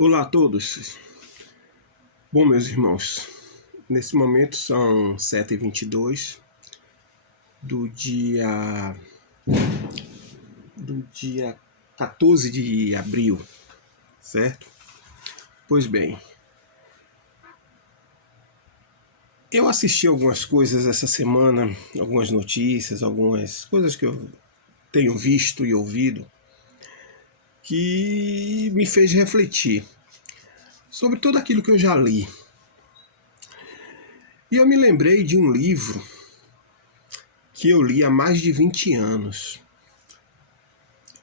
Olá a todos. Bom, meus irmãos, nesse momento são 7h22 do dia 14 de abril, certo? Pois bem, eu assisti algumas coisas essa semana, algumas notícias, algumas coisas que eu tenho visto e ouvido, que me fez refletir sobre tudo aquilo que eu já li. E eu me lembrei de um livro que eu li há mais de 20 anos.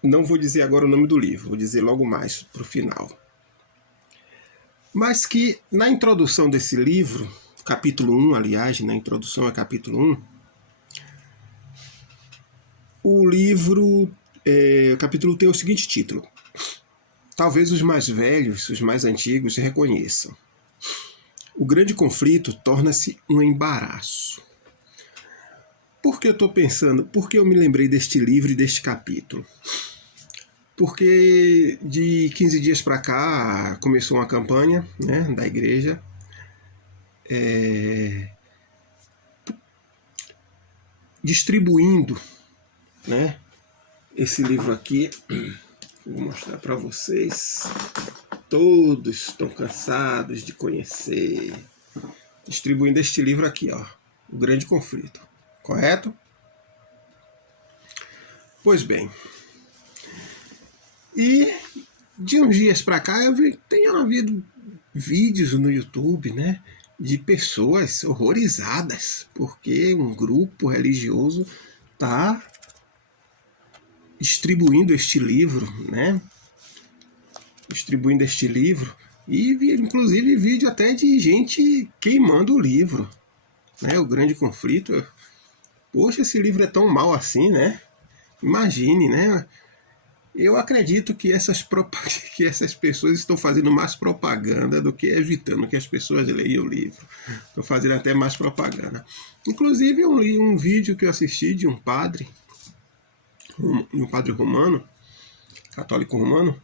Não vou dizer agora o nome do livro, vou dizer logo mais para o final. Mas que na introdução desse livro, capítulo 1, aliás, na introdução é capítulo 1, o capítulo tem o seguinte título: talvez os mais velhos, os mais antigos, reconheçam. O grande conflito torna-se um embaraço. Por que eu estou pensando? Por que eu me lembrei deste livro e deste capítulo? Porque de 15 dias para cá começou uma campanha, né, da igreja distribuindo, né, esse livro aqui. Vou mostrar para vocês. Todos estão cansados de conhecer. Distribuindo este livro aqui, ó, O Grande Conflito. Correto? Pois bem. E de uns dias para cá eu vi que tem havido vídeos no YouTube, né, de pessoas horrorizadas porque um grupo religioso está distribuindo este livro, né? Distribuindo este livro e inclusive vídeo até de gente queimando o livro, né? O Grande Conflito. Poxa, esse livro é tão mau assim, né? Imagine, né? Eu acredito que essas pessoas estão fazendo mais propaganda do que evitando que as pessoas leiam o livro. Estão fazendo até mais propaganda. Inclusive, eu li um vídeo que eu assisti de um padre romano, católico romano,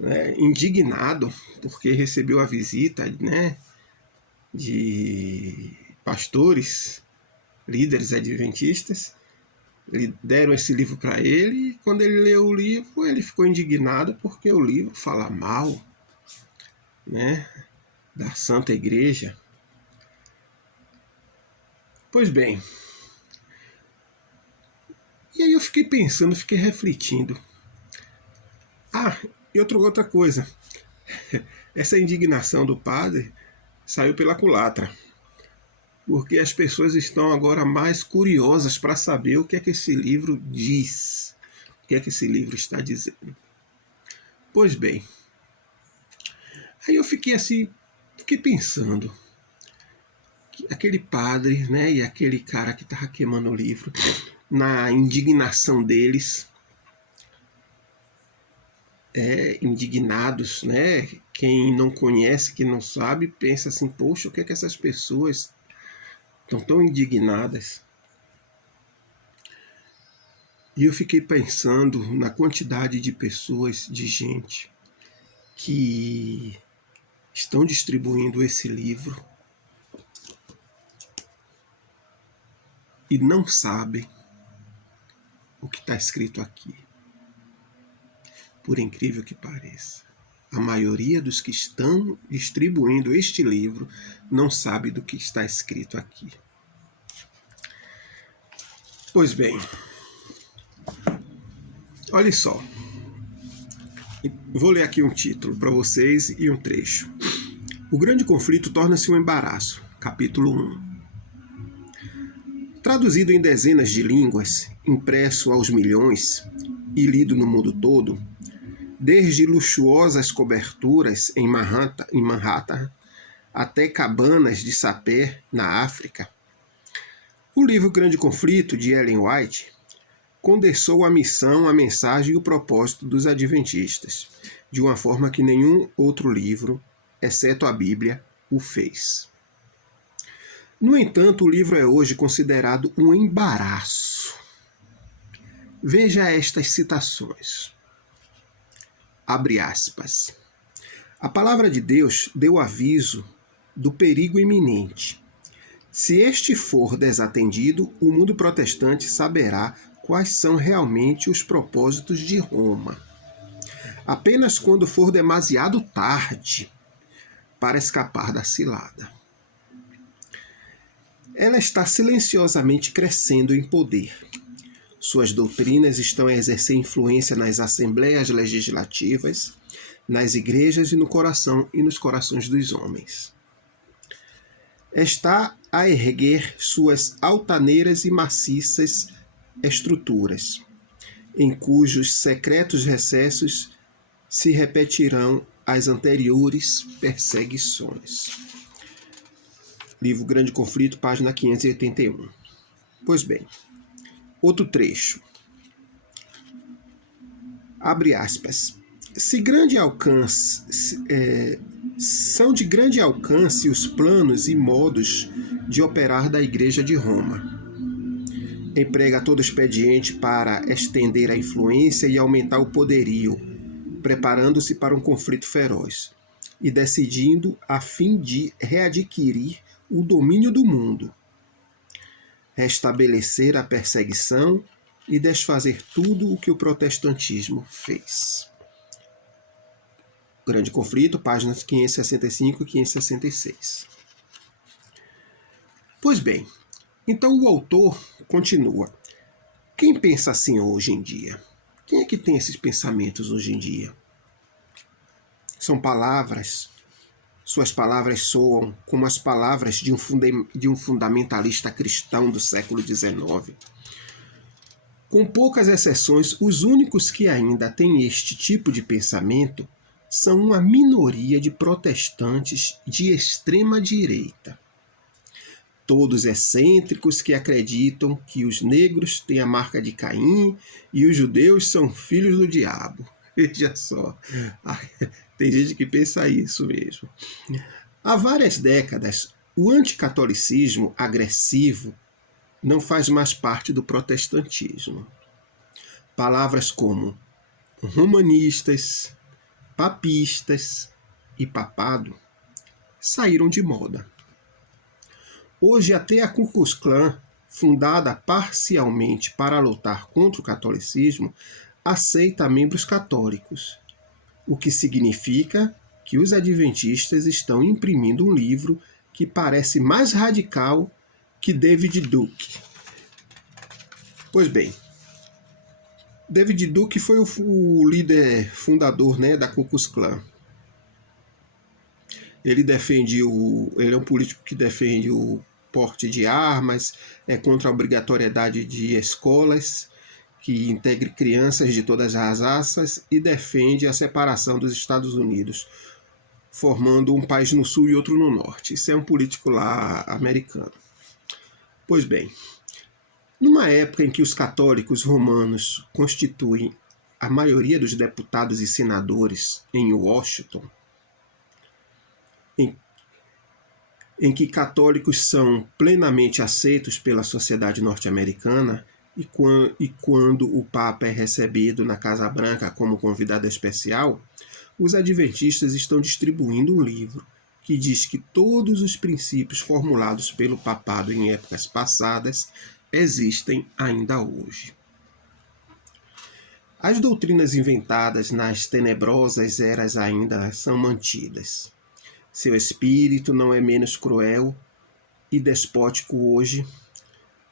né, indignado porque recebeu a visita, né, de pastores, líderes adventistas. Deram esse livro para ele e quando ele leu o livro ele ficou indignado porque o livro fala mal, né, da Santa Igreja. Pois bem, e aí eu fiquei pensando, fiquei refletindo. E outra coisa, essa indignação do padre saiu pela culatra, porque as pessoas estão agora mais curiosas para saber o que é que esse livro diz, o que é que esse livro está dizendo. Pois bem, aí eu fiquei pensando, aquele padre, né, e aquele cara que estava queimando o livro, na indignação deles, indignados, né? Quem não conhece, quem não sabe, pensa assim, poxa, o que é que essas pessoas estão tão indignadas? E eu fiquei pensando na quantidade de pessoas, de gente, que estão distribuindo esse livro e não sabem o que está escrito aqui. Por incrível que pareça, a maioria dos que estão distribuindo este livro não sabe do que está escrito aqui. Pois bem, olha só. Vou ler aqui um título para vocês e um trecho. O grande conflito torna-se um embaraço. Capítulo 1. Traduzido em dezenas de línguas, impresso aos milhões e lido no mundo todo, desde luxuosas coberturas em Manhattan até cabanas de sapé na África, o livro Grande Conflito, de Ellen White, condensou a missão, a mensagem e o propósito dos adventistas, de uma forma que nenhum outro livro, exceto a Bíblia, o fez. No entanto, o livro é hoje considerado um embaraço. Veja estas citações. Abre aspas. A palavra de Deus deu aviso do perigo iminente. Se este for desatendido, o mundo protestante saberá quais são realmente os propósitos de Roma. Apenas quando for demasiado tarde para escapar da cilada. Ela está silenciosamente crescendo em poder. Suas doutrinas estão a exercer influência nas assembleias legislativas, nas igrejas e nos corações dos homens. Está a erguer suas altaneiras e maciças estruturas, em cujos secretos recessos se repetirão as anteriores perseguições. Livro Grande Conflito, página 581. Pois bem, outro trecho. Abre aspas. São de grande alcance os planos e modos de operar da Igreja de Roma. Emprega todo expediente para estender a influência e aumentar o poderio, preparando-se para um conflito feroz e decidindo a fim de readquirir o domínio do mundo, restabelecer a perseguição e desfazer tudo o que o protestantismo fez. Grande Conflito, páginas 565 e 566. Pois bem, então o autor continua. Quem pensa assim hoje em dia? Quem é que tem esses pensamentos hoje em dia? São palavras, suas palavras soam como as palavras de um fundamentalista cristão do século XIX. Com poucas exceções, os únicos que ainda têm este tipo de pensamento são uma minoria de protestantes de extrema direita. Todos excêntricos que acreditam que os negros têm a marca de Caim e os judeus são filhos do diabo. Veja só, tem gente que pensa isso mesmo. Há várias décadas, o anticatolicismo agressivo não faz mais parte do protestantismo. Palavras como romanistas, papistas e papado saíram de moda. Hoje até a Ku Klux Klan, fundada parcialmente para lutar contra o catolicismo, aceita membros católicos, o que significa que os adventistas estão imprimindo um livro que parece mais radical que David Duke. Pois bem, David Duke foi o líder fundador, da Ku Klux Klan. Ele é um político que defende o porte de armas, é contra a obrigatoriedade de escolas, que integre crianças de todas as raças e defende a separação dos Estados Unidos, formando um país no sul e outro no norte. Isso é um político lá americano. Pois bem, numa época em que os católicos romanos constituem a maioria dos deputados e senadores em Washington, em que católicos são plenamente aceitos pela sociedade norte-americana e quando o Papa é recebido na Casa Branca como convidado especial, os adventistas estão distribuindo um livro que diz que todos os princípios formulados pelo papado em épocas passadas existem ainda hoje. As doutrinas inventadas nas tenebrosas eras ainda são mantidas. Seu espírito não é menos cruel e despótico hoje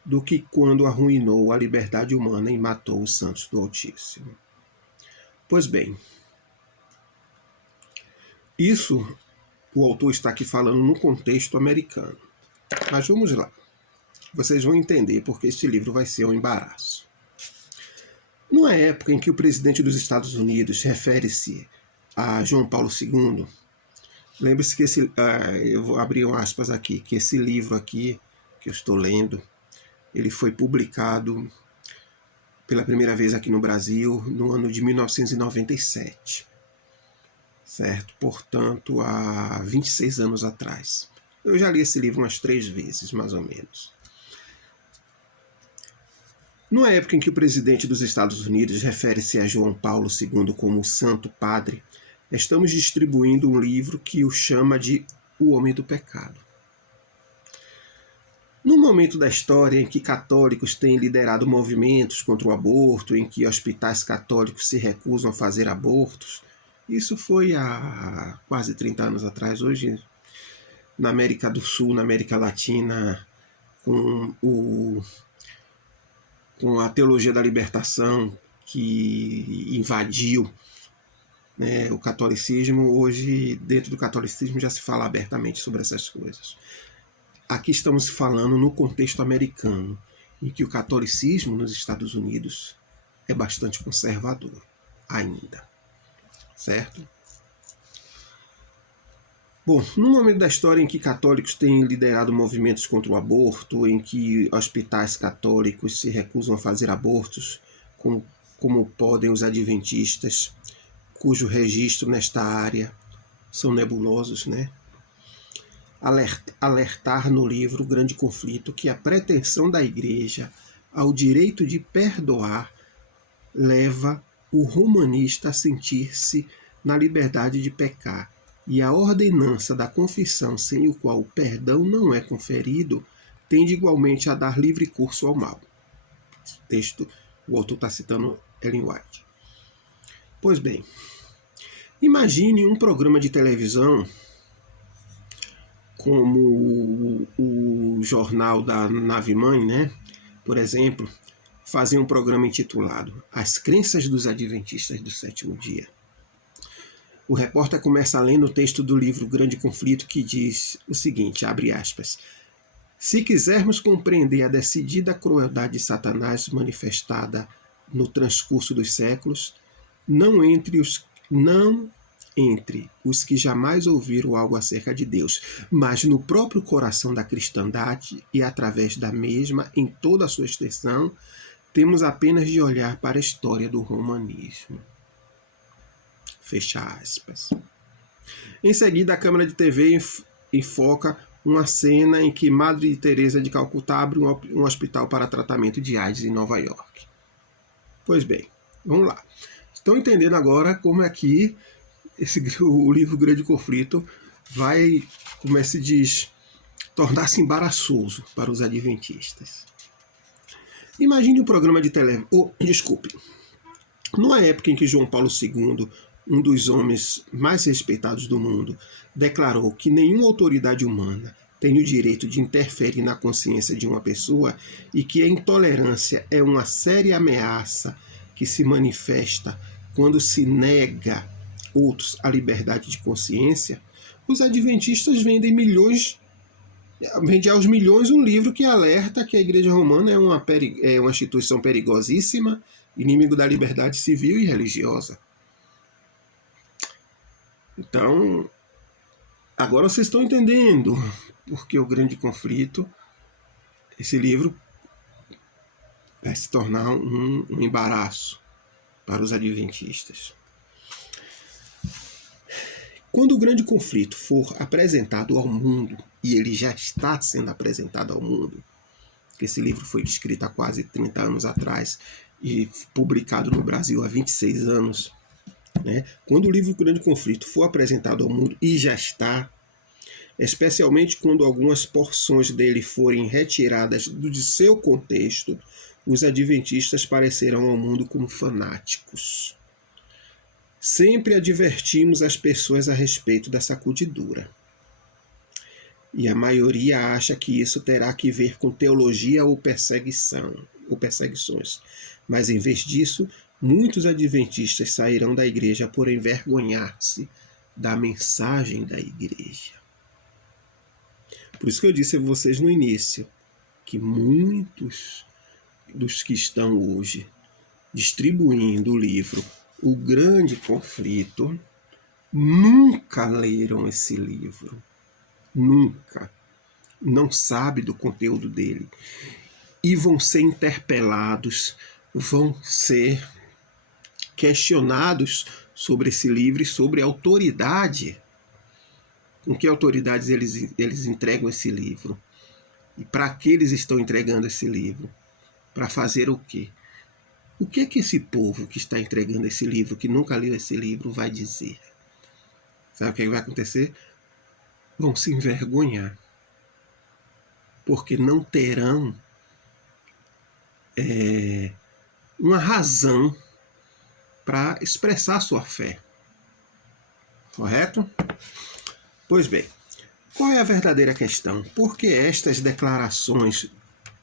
do que quando arruinou a liberdade humana e matou os santos do Altíssimo. Pois bem, isso o autor está aqui falando no contexto americano. Mas vamos lá. Vocês vão entender porque este livro vai ser um embaraço. Numa época em que o presidente dos Estados Unidos refere-se a João Paulo II, lembre-se que eu vou abrir aspas aqui, que esse livro aqui que eu estou lendo, ele foi publicado pela primeira vez aqui no Brasil no ano de 1997. Certo? Portanto, há 26 anos atrás. Eu já li esse livro umas 3 vezes, mais ou menos. Numa época em que o presidente dos Estados Unidos refere-se a João Paulo II como o Santo Padre, estamos distribuindo um livro que o chama de O Homem do Pecado. No momento da história em que católicos têm liderado movimentos contra o aborto, em que hospitais católicos se recusam a fazer abortos, isso foi há quase 30 anos atrás. Hoje, na América do Sul, na América Latina, com a teologia da libertação que invadiu, né, o catolicismo, hoje dentro do catolicismo já se fala abertamente sobre essas coisas. Aqui estamos falando no contexto americano, em que o catolicismo nos Estados Unidos é bastante conservador ainda, certo? Bom, no momento da história em que católicos têm liderado movimentos contra o aborto, em que hospitais católicos se recusam a fazer abortos, como podem os adventistas, cujo registro nesta área são nebulosos, né? Alertar no livro O Grande Conflito que a pretensão da Igreja ao direito de perdoar leva o romanista a sentir-se na liberdade de pecar, e a ordenança da confissão, sem o qual o perdão não é conferido, tende igualmente a dar livre curso ao mal. Esse texto, o autor está citando Ellen White. Pois bem, imagine um programa de televisão como o Jornal da Nave-Mãe, né? Por exemplo, fazia um programa intitulado As Crenças dos Adventistas do Sétimo Dia. O repórter começa lendo o texto do livro Grande Conflito, que diz o seguinte, abre aspas: se quisermos compreender a decidida crueldade de Satanás manifestada no transcurso dos séculos, não entre os que jamais ouviram algo acerca de Deus, mas no próprio coração da cristandade e através da mesma, em toda a sua extensão, temos apenas de olhar para a história do romanismo. Fecha aspas. Em seguida, a câmera de TV enfoca uma cena em que Madre Teresa de Calcutá abre um hospital para tratamento de AIDS em Nova York. Pois bem, vamos lá. Estão entendendo agora como é que o livro Grande Conflito vai, como se diz, tornar-se embaraçoso para os adventistas. Imagine um programa de televisão. Numa época em que João Paulo II, um dos homens mais respeitados do mundo, declarou que nenhuma autoridade humana tem o direito de interferir na consciência de uma pessoa e que a intolerância é uma séria ameaça que se manifesta quando se nega outros a liberdade de consciência, os adventistas vendem aos milhões um livro que alerta que a Igreja Romana é uma instituição perigosíssima, inimigo da liberdade civil e religiosa. Então, agora vocês estão entendendo porque o Grande Conflito, esse livro, vai se tornar um embaraço para os adventistas. Quando o Grande Conflito for apresentado ao mundo, e ele já está sendo apresentado ao mundo, esse livro foi escrito há quase 30 anos atrás e publicado no Brasil há 26 anos, né? Quando o livro Grande Conflito for apresentado ao mundo, e já está, especialmente quando algumas porções dele forem retiradas de seu contexto, os adventistas parecerão ao mundo como fanáticos. Sempre advertimos as pessoas a respeito da sacudidura. E a maioria acha que isso terá que ver com teologia ou perseguições. Mas em vez disso, muitos adventistas sairão da igreja por envergonhar-se da mensagem da igreja. Por isso que eu disse a vocês no início que muitos dos que estão hoje distribuindo o livro O Grande Conflito nunca leram esse livro. Nunca. Não sabe do conteúdo dele. E vão ser interpelados, vão ser questionados sobre esse livro e sobre a autoridade. Com que autoridades eles entregam esse livro? E para que eles estão entregando esse livro? Para fazer o quê? O que é que esse povo que está entregando esse livro, que nunca leu esse livro, vai dizer? Sabe o que vai acontecer? Vão se envergonhar, porque não terão uma razão para expressar sua fé. Correto? Pois bem, qual é a verdadeira questão? Por que estas declarações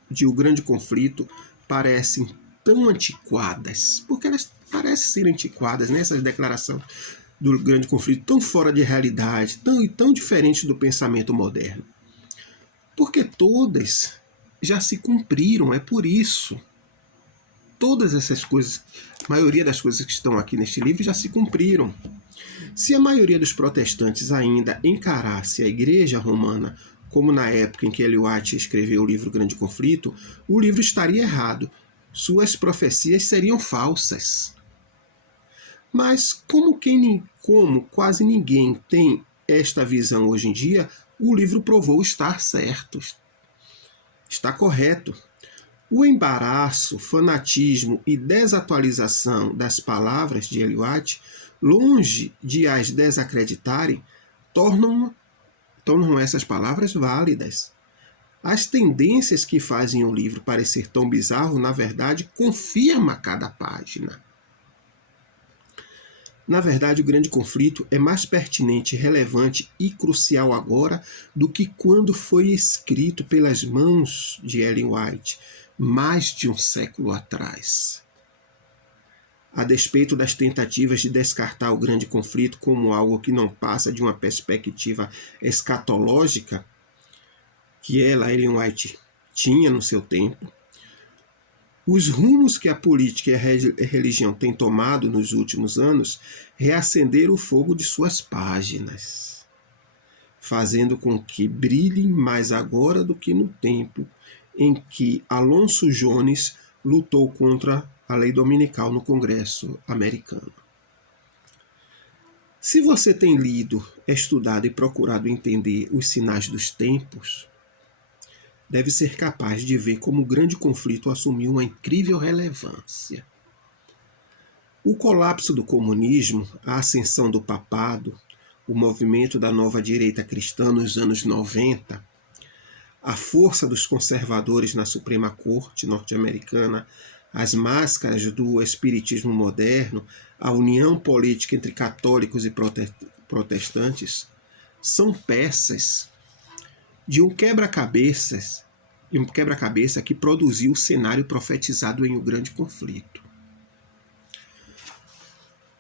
de O Grande Conflito parecem tão antiquadas? Porque elas parecem ser antiquadas, né? Essas declarações do Grande Conflito, tão fora de realidade, tão diferentes do pensamento moderno. Porque todas já se cumpriram, é por isso. Todas essas coisas, a maioria das coisas que estão aqui neste livro já se cumpriram. Se a maioria dos protestantes ainda encarasse a Igreja Romana como na época em que Ellen White escreveu o livro Grande Conflito, o livro estaria errado. Suas profecias seriam falsas. Mas como quase ninguém tem esta visão hoje em dia, o livro provou estar certo. Está correto. O embaraço, fanatismo e desatualização das palavras de Ellen White, longe de as desacreditarem, tornam essas palavras válidas. As tendências que fazem o livro parecer tão bizarro, na verdade, confirma cada página. Na verdade, o Grande Conflito é mais pertinente, relevante e crucial agora do que quando foi escrito pelas mãos de Ellen White, mais de um século atrás. A despeito das tentativas de descartar o Grande Conflito como algo que não passa de uma perspectiva escatológica, que Ellen White tinha no seu tempo, os rumos que a política e a religião têm tomado nos últimos anos reacenderam o fogo de suas páginas, fazendo com que brilhem mais agora do que no tempo em que Alonso Jones lutou contra a lei dominical no Congresso americano. Se você tem lido, estudado e procurado entender os sinais dos tempos, deve ser capaz de ver como o Grande Conflito assumiu uma incrível relevância. O colapso do comunismo, a ascensão do papado, o movimento da nova direita cristã nos anos 90, a força dos conservadores na Suprema Corte norte-americana, as máscaras do espiritismo moderno, a união política entre católicos e protestantes, são peças de um quebra-cabeça que produziu o cenário profetizado em O Grande Conflito.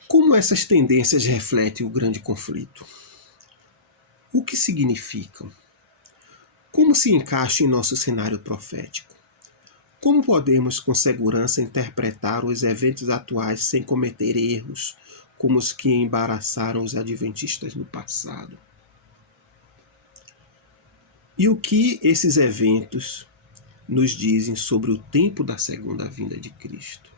Como essas tendências refletem o Grande Conflito? O que significam? Como se encaixa em nosso cenário profético? Como podemos com segurança interpretar os eventos atuais sem cometer erros como os que embaraçaram os adventistas no passado? E o que esses eventos nos dizem sobre o tempo da segunda vinda de Cristo?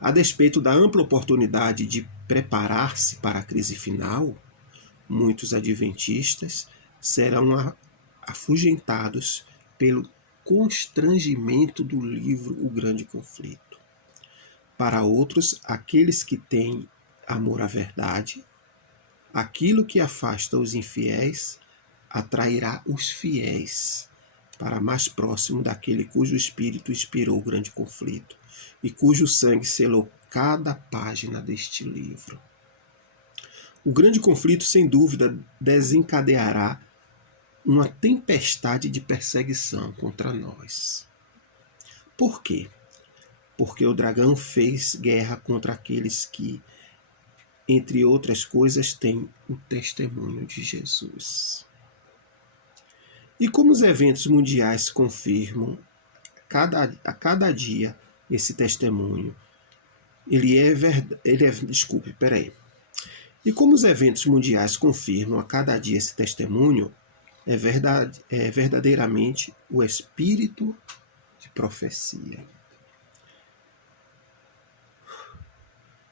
A despeito da ampla oportunidade de preparar-se para a crise final, muitos adventistas serão afugentados pelo constrangimento do livro O Grande Conflito. Para outros, aqueles que têm amor à verdade, aquilo que afasta os infiéis atrairá os fiéis para mais próximo daquele cujo espírito inspirou o Grande Conflito e cujo sangue selou cada página deste livro. O Grande Conflito, sem dúvida, desencadeará uma tempestade de perseguição contra nós. Por quê? Porque o dragão fez guerra contra aqueles que, entre outras coisas, têm o testemunho de Jesus. E como os eventos mundiais confirmam a cada dia esse testemunho, E como os eventos mundiais confirmam a cada dia esse testemunho, é verdadeiramente o espírito de profecia.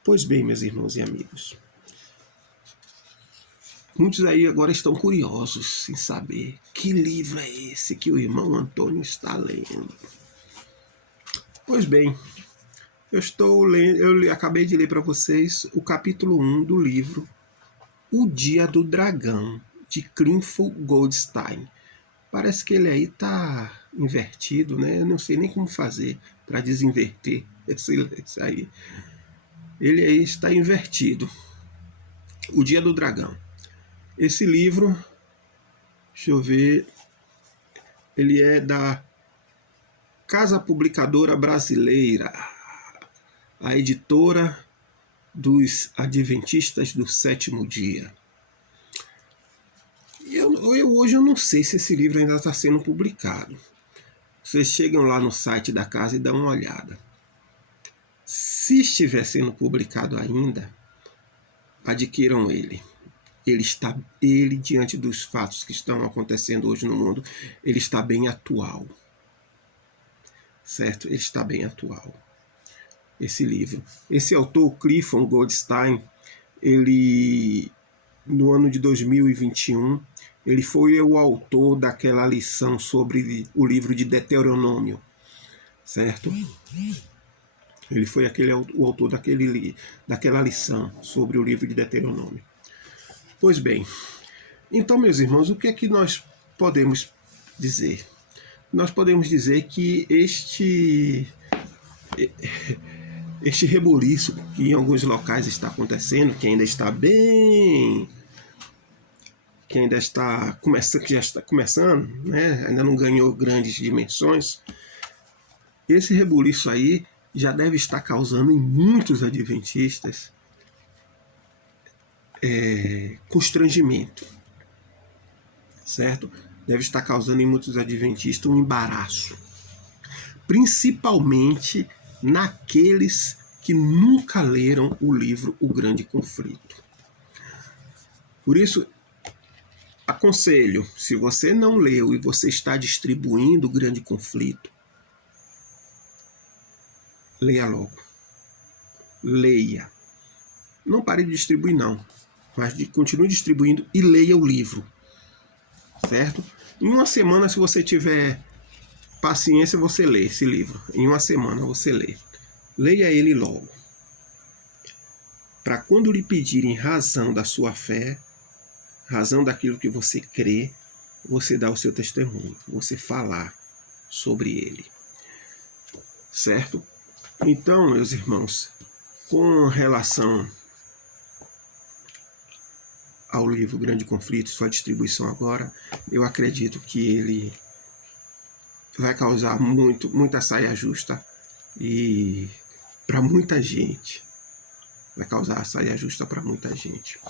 Pois bem, meus irmãos e amigos, muitos aí agora estão curiosos em saber que livro é esse que o irmão Antônio está lendo. Pois bem, eu acabei de ler para vocês o capítulo 1 do livro O Dia do Dragão, de Clifford Goldstein. Parece que ele aí tá invertido, né? Eu não sei nem como fazer para desinverter esse aí. Ele aí está invertido. O Dia do Dragão. Esse livro, deixa eu ver, ele é da Casa Publicadora Brasileira, a editora dos Adventistas do Sétimo Dia. Hoje eu não sei se esse livro ainda está sendo publicado. Vocês chegam lá no site da casa e dão uma olhada. Se estiver sendo publicado ainda, adquiram ele. Ele, diante dos fatos que estão acontecendo hoje no mundo, ele está bem atual. Certo? Ele está bem atual. Esse livro. Esse autor, Clifford Goldstein, ele, no ano de 2021, ele foi o autor daquela lição sobre o livro de Deuteronômio. Certo? Ele foi o autor daquela lição sobre o livro de Deuteronômio. Pois bem, então, meus irmãos, o que é que nós podemos dizer? Nós podemos dizer que este rebuliço que em alguns locais está acontecendo, que ainda está começando, né? Ainda não ganhou grandes dimensões. Esse rebuliço aí já deve estar causando em muitos adventistas constrangimento, certo? Deve estar causando em muitos adventistas um embaraço, principalmente naqueles que nunca leram o livro O Grande Conflito. Por isso, aconselho, se você não leu e você está distribuindo O Grande Conflito, leia logo. Leia. Não pare de distribuir, não. Mas continue distribuindo e leia o livro. Certo? Em uma semana, se você tiver paciência, você lê esse livro. Em uma semana você lê. Leia ele logo. Para quando lhe pedirem razão da sua fé, razão daquilo que você crê, você dá o seu testemunho. Você falar sobre ele. Certo? Então, meus irmãos, com relação ao livro Grande Conflito, sua distribuição agora, eu acredito que ele vai causar muita saia justa e para muita gente. Vai causar saia justa para muita gente.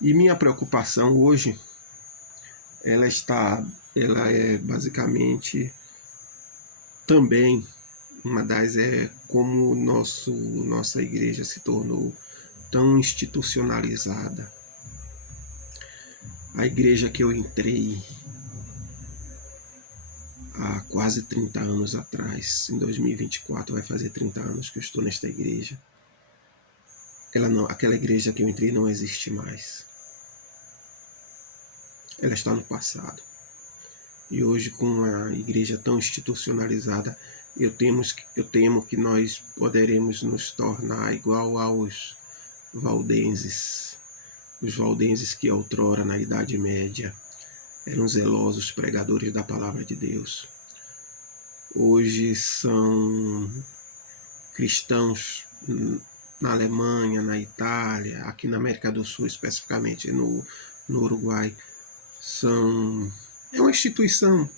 E minha preocupação hoje, ela é basicamente também, uma das é como nossa igreja se tornou tão institucionalizada. A igreja que eu entrei há quase 30 anos atrás, em 2024 vai fazer 30 anos que eu estou nesta igreja. Aquela igreja que eu entrei não existe mais. Ela está no passado. E hoje, com a igreja tão institucionalizada, eu temo que nós poderemos nos tornar igual aos valdenses. Os valdenses que outrora, na Idade Média, eram zelosos pregadores da palavra de Deus. Hoje são cristãos na Alemanha, na Itália, aqui na América do Sul, especificamente no Uruguai. É uma instituição,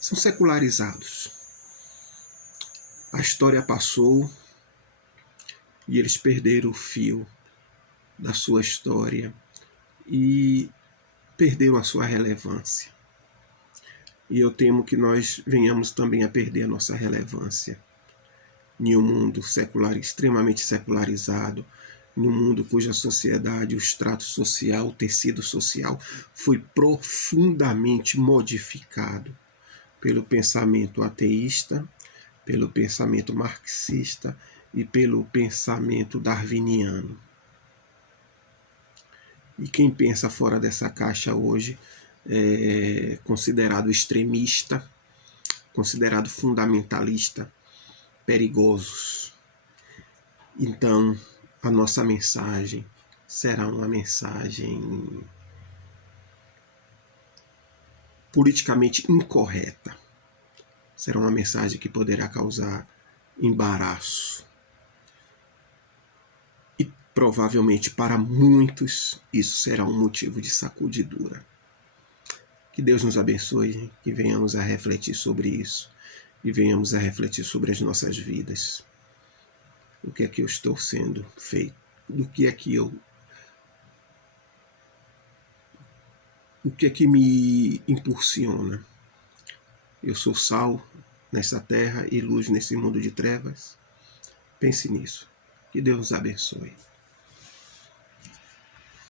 são secularizados. A história passou e eles perderam o fio da sua história e perderam a sua relevância. E eu temo que nós venhamos também a perder a nossa relevância em um mundo extremamente secularizado, em um mundo cuja sociedade, o extrato social, o tecido social foi profundamente modificado pelo pensamento ateísta, pelo pensamento marxista e pelo pensamento darwiniano. E quem pensa fora dessa caixa hoje é considerado extremista, considerado fundamentalista, perigosos. Então, a nossa mensagem será uma mensagem politicamente incorreta. Será uma mensagem que poderá causar embaraço. E provavelmente para muitos isso será um motivo de sacudidura. Que Deus nos abençoe, que venhamos a refletir sobre isso e venhamos a refletir sobre as nossas vidas. O que é que eu estou sendo feito? O que é que me impulsiona? Eu sou sal nessa terra e luz nesse mundo de trevas? Pense nisso. Que Deus nos abençoe.